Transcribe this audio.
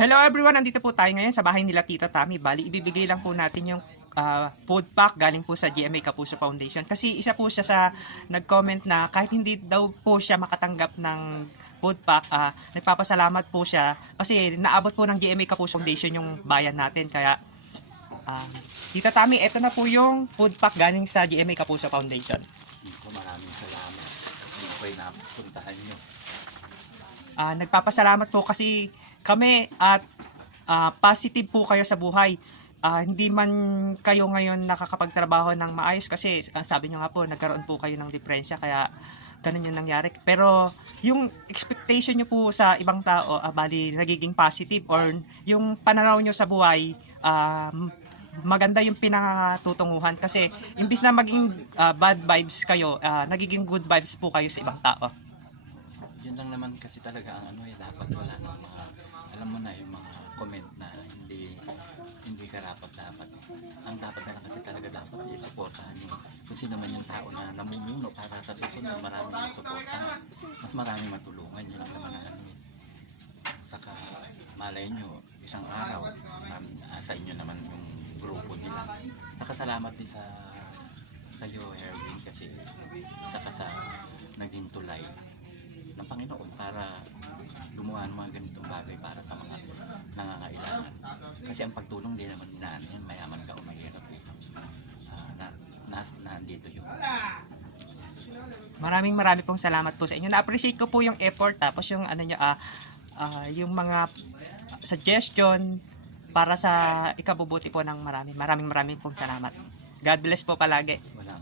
Hello everyone, nandito po tayo ngayon sa bahay nila Tita Tami. Bali, ibibigay lang po natin yung food pack galing po sa GMA Kapuso Foundation. Kasi isa po siya sa nag-comment na kahit hindi daw po siya makatanggap ng food pack, nagpapasalamat po siya kasi naabot po ng GMA Kapuso Foundation yung bayan natin. Kaya, Tita Tami, ito na po yung food pack galing sa GMA Kapuso Foundation. Maraming salamat. Hindi ko ay napuntahan nyo. Nagpapasalamat po kasi kami at positive po kayo sa buhay. Hindi man kayo ngayon nakakapagtrabaho ng maayos kasi sabi nyo nga po, nagkaroon po kayo ng depresya kaya ganun yung nangyari. Pero yung expectation nyo po sa ibang tao, bali nagiging positive or yung pananaw nyo sa buhay, maganda yung pinakatutunguhan kasi imbis na maging bad vibes kayo, nagiging good vibes po kayo sa ibang tao. Yun lang naman kasi talaga ang dapat wala ng mga, alam mo na yung mga comment na hindi karapat-dapat. Ang dapat na lang kasi talaga dapat i-supportahan nyo. Kung sino man yung tao na namumuno para sa susunod, maraming supportahan. Mas maraming matulungan, yun lang naman ang Saka malay nyo, isang araw, sa inyo naman yung grupo nila. Saka salamat din sa iyo, Erwin, kasi isa ka sa naging tulay ng Panginoon para gumawa ng mga ganitong bagay para sa mga nangangailangan. Kasi ang pagtulong din naman yan, mayaman ka o mahirap. Nandito yun. Maraming pong salamat po sa inyo. Na-appreciate ko po yung effort tapos yung yung mga suggestion para sa ikabubuti po ng maraming pong salamat. God bless po palagi. Wala